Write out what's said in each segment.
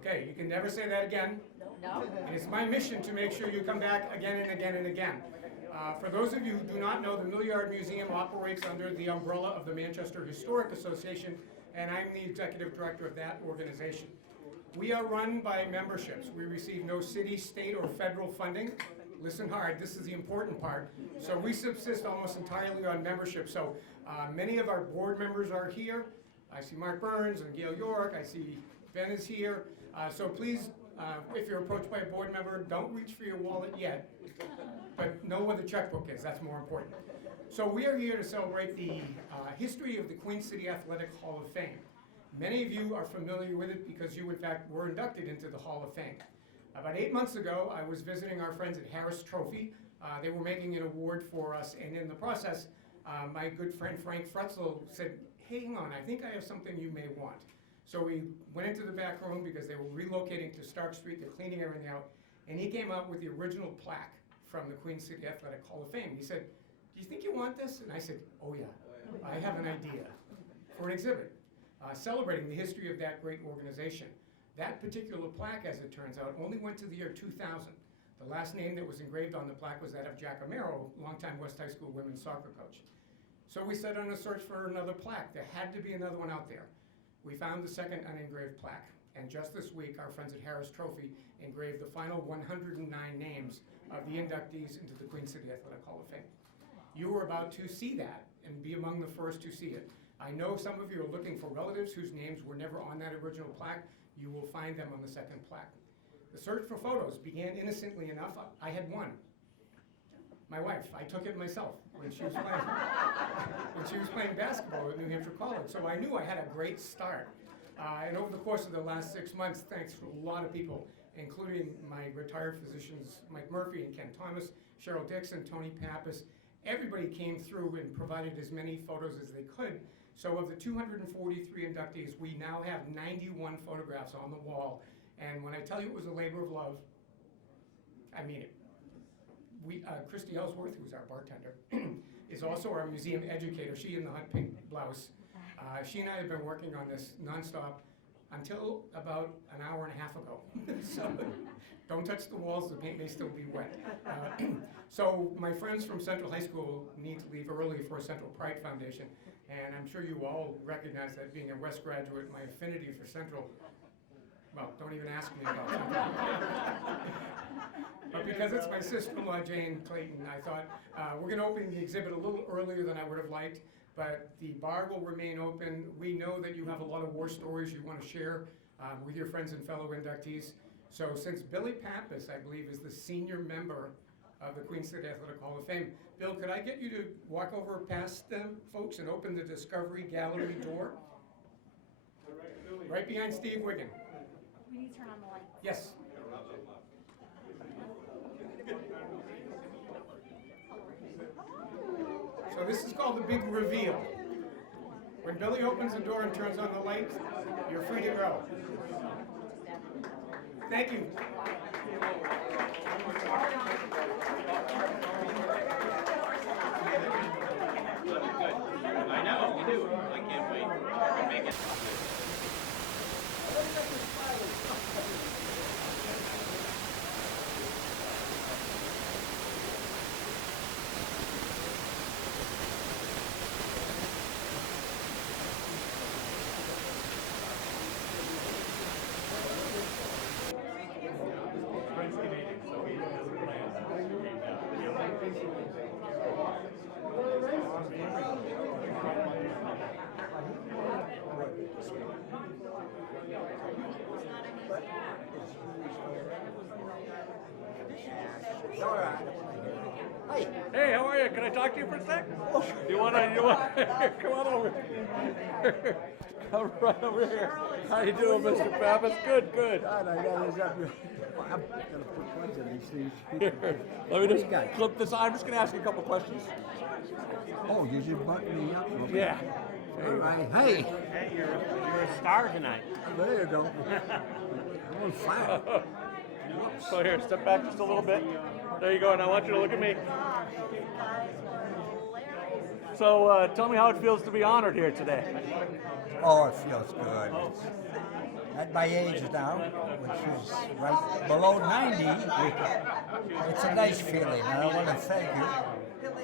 Okay, you can never say that again. No. And it's my mission to make sure you come back again and again and again. For those of you who do not know, the Millyard Museum operates under the umbrella of the Manchester Historic Association, and I'm the executive director of that organization. We are run by memberships. We receive no city, state, or federal funding. Listen hard, this is the important part. So we subsist almost entirely on membership. So many of our board members are here. I see Mark Burns and Gail York. I see Ben is here. So please, if you're approached by a board member, don't reach for your wallet yet, but know where the checkbook is. That's more important. So we are here to celebrate the history of the Queen City Athletic Hall of Fame. Many of you are familiar with it because you, in fact, were inducted into the Hall of Fame. About 8 months ago, I was visiting our friends at Harris Trophy. They were making an award for us, and in the process, my good friend Frank Fretzel said, hey, hang on, I think I have something you may want. So we went into the back room because they were relocating to Stark Street, they're cleaning everything out, and he came out with the original plaque from the Queen City Athletic Hall of Fame. He said, do you think you want this? And I said, oh yeah, I have an idea for an exhibit celebrating the history of that great organization. That particular plaque, as it turns out, only went to the year 2000. The last name that was engraved on the plaque was that of Jack Amaro, longtime West High School women's soccer coach. So we set on a search for another plaque. There had to be another one out there. We found the second unengraved plaque, and just this week, our friends at Harris Trophy engraved the final 109 names of the inductees into the Queen City Athletic Hall of Fame. You were about to see that and be among the first to see it. I know some of you are looking for relatives whose names were never on that original plaque. You will find them on the second plaque. The search for photos began innocently enough. I had one. My wife. I took it myself when she was playing basketball at New Hampshire College. So I knew I had a great start. And over the course of the last 6 months, thanks to a lot of people, including my retired physicians, Mike Murphy and Ken Thomas, Cheryl Dixon, Tony Pappas, everybody came through and provided as many photos as they could. So of the 243 inductees, we now have 91 photographs on the wall. And when I tell you it was a labor of love, I mean it. Christy Ellsworth, who's our bartender, is also our museum educator. She in the hot pink blouse. She and I have been working on this nonstop until about an hour and a half ago. So don't touch the walls, the paint may still be wet. So my friends from Central High School need to leave early for a Central Pride Foundation. And I'm sure you all recognize that being a West graduate, my affinity for Central, well, don't even ask me about Central. But because it's my sister-in-law, Jane Clayton, I thought we're going to open the exhibit a little earlier than I would have liked, but the bar will remain open. We know that you have a lot of war stories you want to share with your friends and fellow inductees. So since Billy Pappas, I believe, is the senior member of the Queen City Athletic Hall of Fame, Bill, could I get you to walk over past them, folks, and open the Discovery Gallery door? Right behind Steve Wiggin. We need to turn on the light. Yes. So this is called the big reveal. When Billy opens the door and turns on the light, you're free to go. Thank you. I know, we do. I can't wait. I can make it. Hey, how are you? Can I talk to you for a sec? You want come on over. Come right over here. How you doing, Mr. Pappas? Good, good. God, I got this up here. I'm gonna put points in these things. Here, let me just clip this. I'm just gonna ask you a couple questions. Oh, you just button me up. Okay. Yeah. All right. Hey. Hey, you're a star tonight. There you go. I'm on fire. So here, step back just a little bit. There you go, and I want you to look at me. So tell me how it feels to be honored here today. Oh, it feels good. At my age now, which is right below 90, it's a nice feeling. And I want to thank you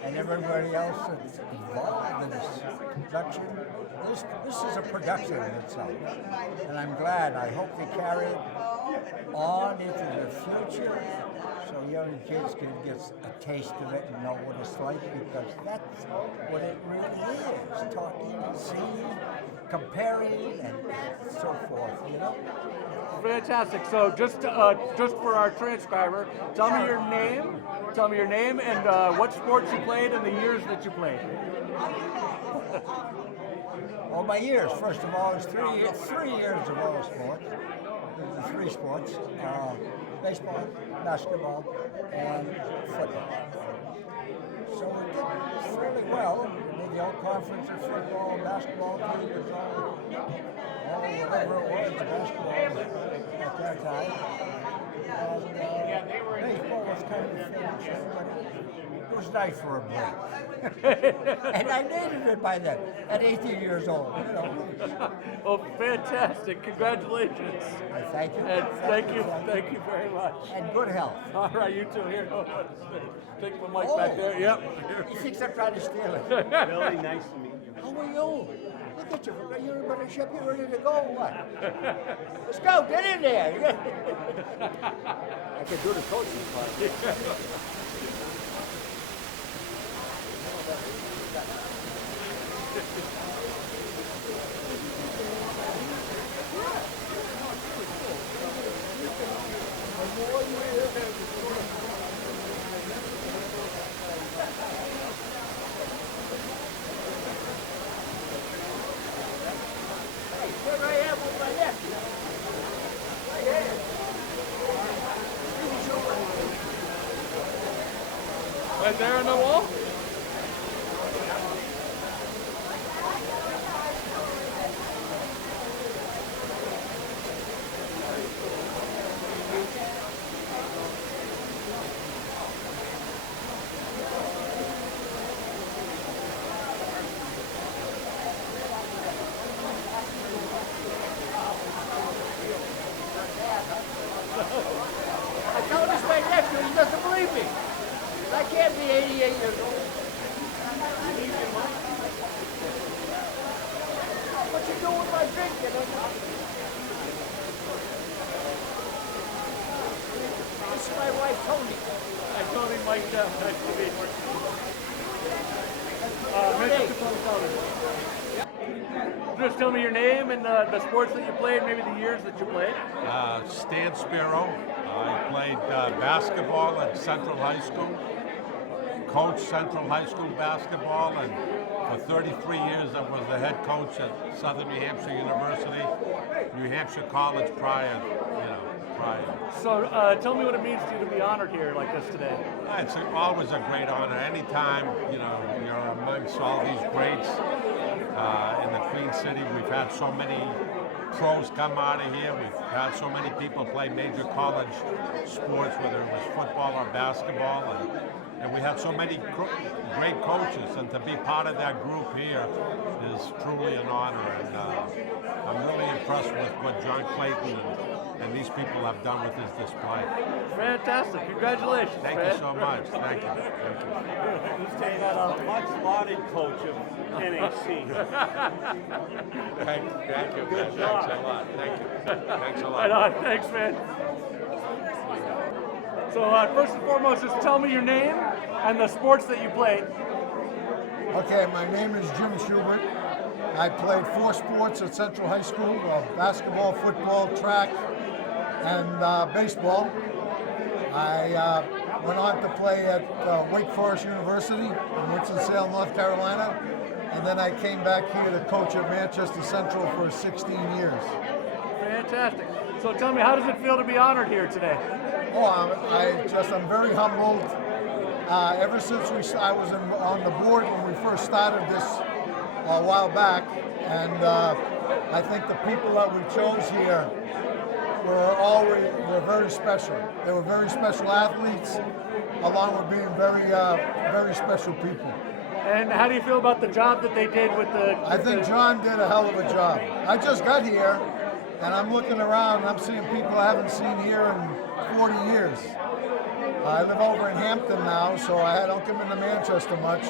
and everybody else that's involved in this production. This is a production in itself. And I'm glad. I hope they carry it on into the future so young kids can get a taste of it and know what it's like, because that's what it really is. Talking and seeing, comparing, and so forth, you know? Fantastic. So just for our transcriber, tell me your name and what sports you played and the years that you played. Well, my years, first of all, it's 3 years of all sports. The 3 sports, baseball, basketball, and football. So we did fairly well. We made the all-conference of football, basketball team, was all whatever it was, the basketball at that time. And baseball was kind of a finish, but it was nice for a break. And I needed it by then, at 18 years old. You know. Well, fantastic. Congratulations. Thank you. And thank you very much. And good health. All right, you too. Here, take my mic back there. Yep. He thinks I'm trying to steal it. Really nice to meet you. How are you? Look at you. You're in better shape. You're ready to go. What? Let's go. Get in there. I can do the coaching part. Here I am with my nephew. Right here. Right there on the wall? I told this my nephew, he doesn't believe me. I can't be 88 years old. What you doing with my drink, you know? This is my wife, Tony. Hi, Tony, Mike, nice to meet you. Just tell me your name and the sports that you played, maybe the years that you played. Stan Spiro. I played basketball at Central High School, coached Central High School basketball, and for 33 years I was the head coach at Southern New Hampshire University, New Hampshire College prior. So tell me what it means to you to be honored here like this today. It's always a great honor. Anytime, you're amongst all these greats in the Queen City. We've had so many pros come out of here. We've had so many people play major college sports, whether it was football or basketball, and we had so many great coaches, and to be part of that group here is truly an honor, and I'm really impressed with what John Clayton and these people have done with this display. Fantastic. Congratulations. Thank you so much. Thank you. Stay a much lauded coach of NHC. Thank you. Good Thanks job. a lot. Thank you. Thanks a Right lot. on. Thanks, man. So first and foremost, just tell me your name and the sports that you played. Okay, my name is Jim Schubert. I played 4 sports at Central High School, basketball, football, track, and baseball. I went on to play at Wake Forest University in Winston-Salem, North Carolina, and then I came back here to coach at Manchester Central for 16 years. Fantastic. So tell me, how does it feel to be honored here today? Oh, I'm very humbled. Ever since I was on the board when we first started this a while back, and I think the people that we chose here were very special. They were very special athletes, along with being very special people. And how do you feel about the job that they did with the? I think John did a hell of a job. I just got here, and I'm looking around, and I'm seeing people I haven't seen here in 40 years. I live over in Hampton now, so I don't come into Manchester much.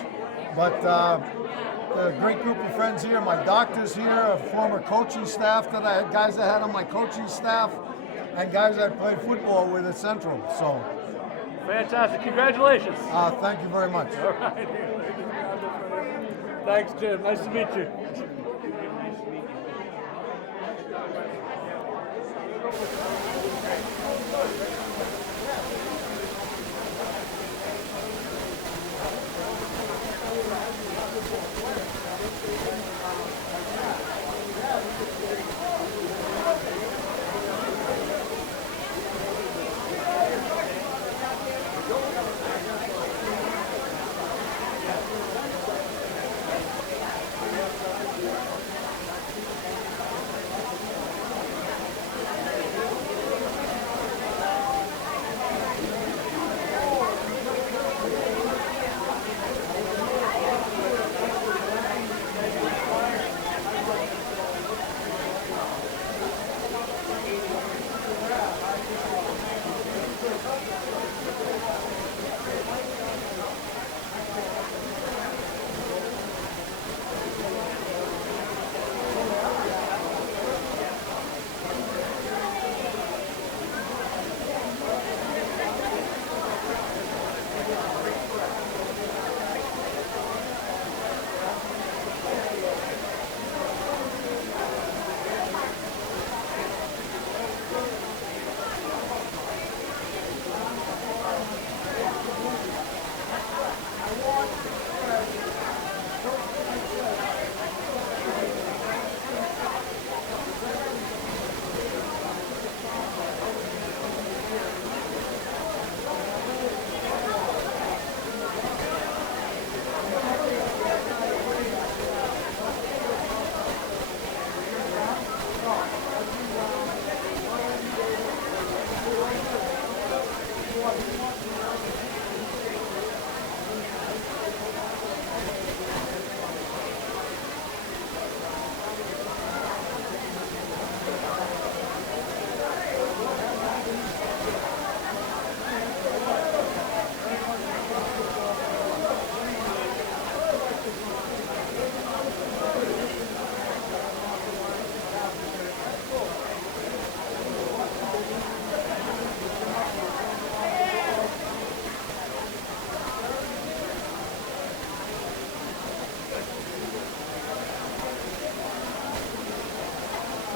But a great group of friends here. My doctor's here, a former coaching staff that I had, guys I had on my coaching staff, and guys I played football with at Central. So, Fantastic! Congratulations. thank you very much. All right. Thanks, Jim. Nice to meet you.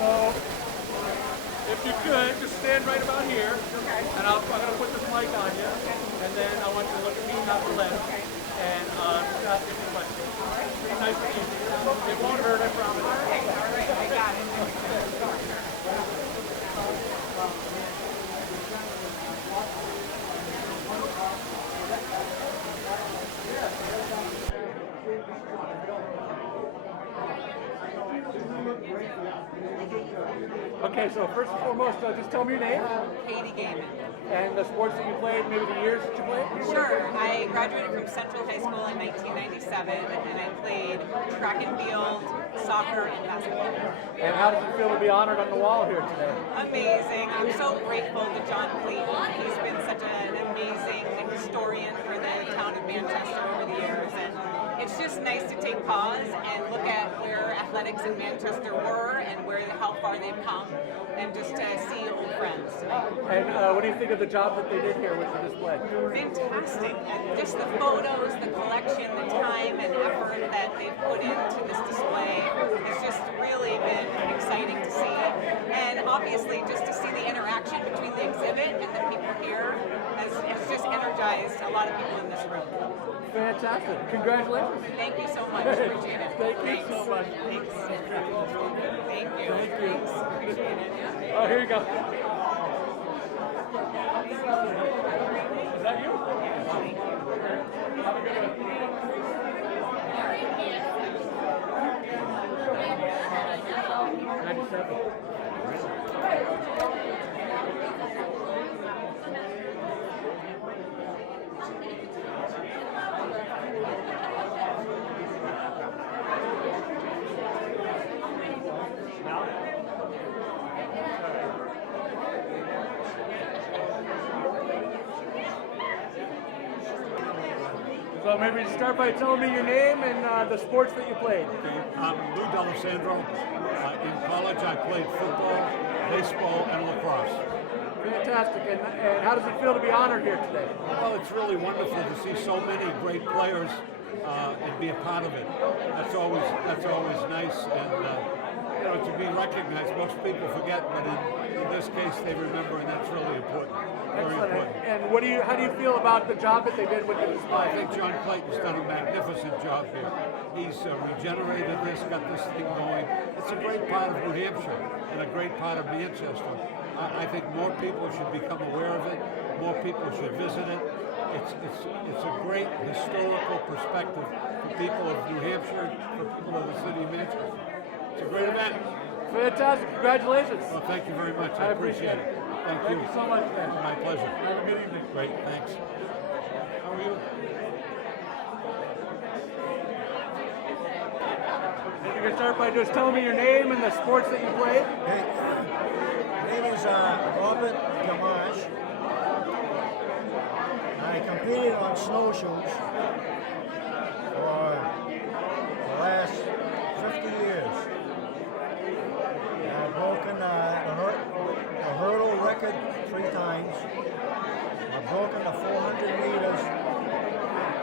So, if you could, just stand right about here. Okay. And I'm going to put this mic on you. Okay. And then I want you to look at me, not the left. Okay. And just ask me a question. All right. Pretty nice and easy. It won't hurt, I promise. All right. I got it. Okay, so first and foremost, just tell me your name. Katie Gaiman. And the sports that you played, maybe the years that you played? Sure. I graduated from Central High School in 1997, and I played track and field, soccer, and basketball. And how does it feel to be honored on the wall here today? Amazing. I'm so grateful to John Clayton. He's been such an amazing historian for the town of Manchester over the years, and it's just nice to take pause and look at where athletics in Manchester were and how far they've come, and just to see old friends. And what do you think of the job that they did here with the display? Fantastic. And just the photos, the collection, the time and effort that they've put into this display has just really been exciting to see. And obviously just to see the interaction between the exhibit and the people here has just energized a lot of people in this room. Fantastic. Congratulations. Thank you so much. Appreciate it. Thank you so much. Thanks. Thank you. Thank you. Thanks. Appreciate it. Oh, here you go. Is that you? Have a good one. 97. So maybe start by telling me your name and the sports that you played. I'm Lou D'Alessandro. In college, I played football, baseball, and lacrosse. Fantastic. And how does it feel to be honored here today? Well, it's really wonderful to see so many great players and be a part of it. That's always nice, and you know, to be recognized. Most people forget, but in this case, they remember, and that's really important. Very Excellent. important. And how do you feel about the job that they did with the display? I think John Clayton's done a magnificent job here. He's regenerated this, got this thing going. It's a great part of New Hampshire and a great part of Manchester. I think more people should become aware of it. More people should visit it. It's a great historical perspective for people of New Hampshire, for people of the city of Manchester. It's a great event. Fantastic. Congratulations. Well, thank you very much. I appreciate it. Thank you. so much, man. My pleasure. Have a good evening. Great, thanks. How are you? If you can start by just telling me your name and the sports that you played. Hey, my name is Robert Gamache. I competed on snowshoes for the last 50 years. I've broken the hurdle record 3 times. I've broken the 400 meters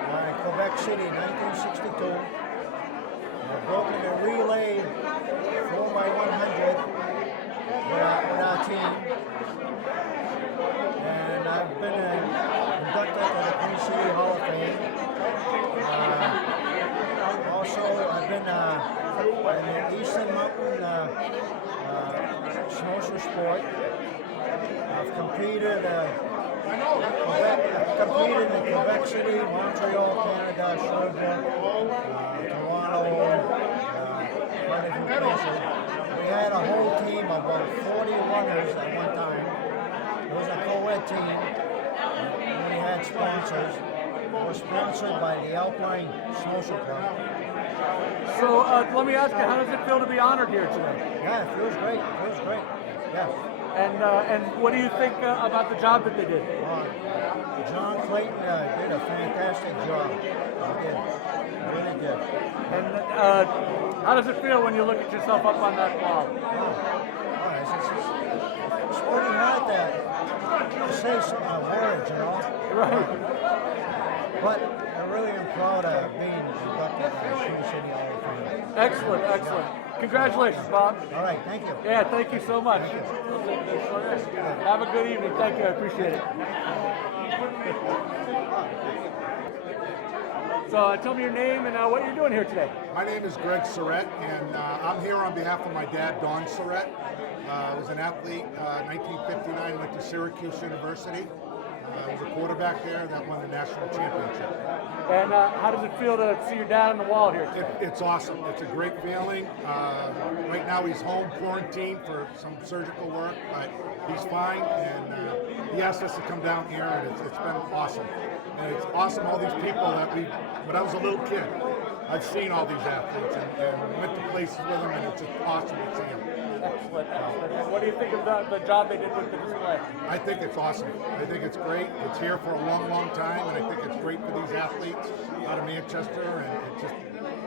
in Quebec City, 1962. I've broken the relay 4x100 with our team. And I've been inducted to the Queen City Hall of Fame. Also, I've been in the Eastern Mountain snowshoe sport. I've competed in Quebec City, Montreal, Canada, Schubert, Toronto, quite a few places. We had a whole team of about 40 runners at one time. It was a co-ed team. And we had sponsors. We were sponsored by the Alpine Snowshoe Club. So let me ask you, how does it feel to be honored here today? Yeah, it feels great. It feels great. Yeah. And what do you think about the job that they did? John Clayton did a fantastic job. He did. He really did. And how does it feel when you look at yourself up on that wall? It's pretty hard to say some words, you know. Right. But I really am proud of being inducted to the Queen City Hall of Fame. Excellent, excellent. Congratulations, Bob. All right, thank you. Yeah, thank you so much. Thank you. Have a good evening. Thank you. I appreciate it. So tell me your name and what you're doing here today. My name is Greg Surrett, and I'm here on behalf of my dad, Don Surrett. I was an athlete, 1959, went to Syracuse University. I was a quarterback there that won the national championship. And how does it feel to see your dad on the wall here? It's awesome. It's a great feeling. Right now he's home quarantined for some surgical work, but he's fine, and he asked us to come down here, and it's been awesome. And it's awesome, all these people that when I was a little kid, I've seen all these athletes and went to places with them, and it's just awesome to see them. Excellent, excellent. And what do you think of the job they did with the display? I think it's awesome. I think it's great. It's here for a long, long time, and I think it's great for these athletes out of Manchester, and it's just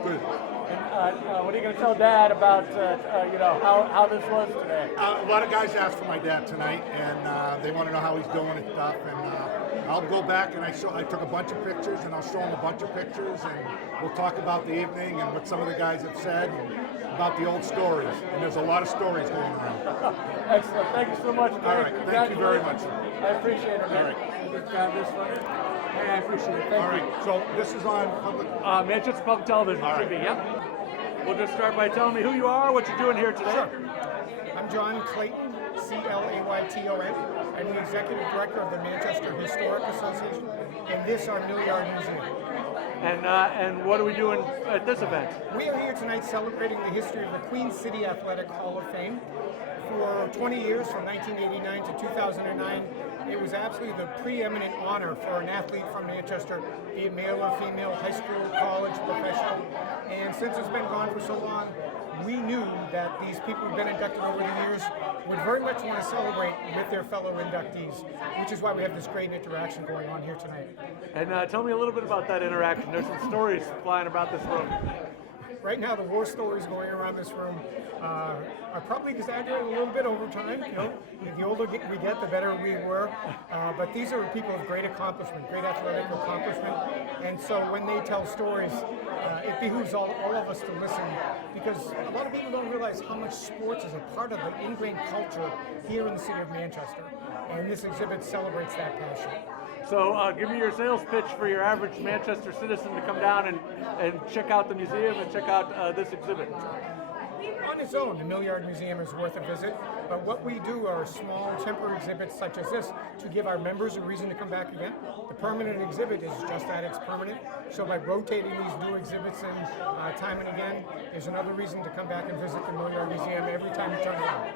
good. And what are you going to tell Dad about how this was today? A lot of guys asked for my dad tonight, and they want to know how he's doing and stuff. And I'll go back and I took a bunch of pictures, and I'll show them a bunch of pictures, and we'll talk about the evening and what some of the guys have said and about the old stories. And there's a lot of stories going around. Excellent. Thank you so much, Greg. All right. Thank you very much. I appreciate it, man. All right. Just grab this one. Yeah, I appreciate it. Thank All you. right. So this is on public. Manchester Public Television. All right. TV, yep. We'll just start by telling me who you are, what you're doing here today. Sure. I'm John Clayton, C-L-A-Y-T-O-N. I'm the Executive Director of the Manchester Historic Association, and this our Millyard Museum. And what are we doing at this event? We are here tonight celebrating the history of the Queen City Athletic Hall of Fame. For 20 years, from 1989 to 2009, it was absolutely the preeminent honor for an athlete from Manchester, be it male or female, high school, college, professional. And since it's been gone for so long, we knew that these people who've been inducted over the years would very much want to celebrate with their fellow inductees, which is why we have this great interaction going on here tonight. And tell me a little bit about that interaction. There's some stories flying about this room. Right now, the war stories going around this room are probably exaggerated a little bit over time. You know, the older we get, the better we were. But these are people of great accomplishment, great athletic accomplishment. And so when they tell stories, it behooves all of us to listen, because a lot of people don't realize how much sports is a part of the ingrained culture here in the city of Manchester. And this exhibit celebrates that passion. So give me your sales pitch for your average Manchester citizen to come down and check out the museum and check out this exhibit. On its own, the Millyard Museum is worth a visit, but what we do are small temporary exhibits such as this to give our members a reason to come back again. The permanent exhibit is just that, it's permanent. So by rotating these new exhibits in time and again, there's another reason to come back and visit the Millyard Museum every time you turn around.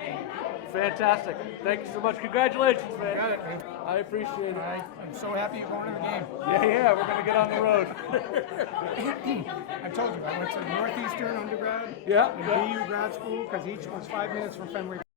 Fantastic. Thank you so much. Congratulations, man. Got it, man. I appreciate it. I'm so happy you're going to the game. Yeah, we're going to get on the road. I told you, I went to Northeastern undergrad Yeah, and yeah. BU grad school because each was 5 minutes from Fenway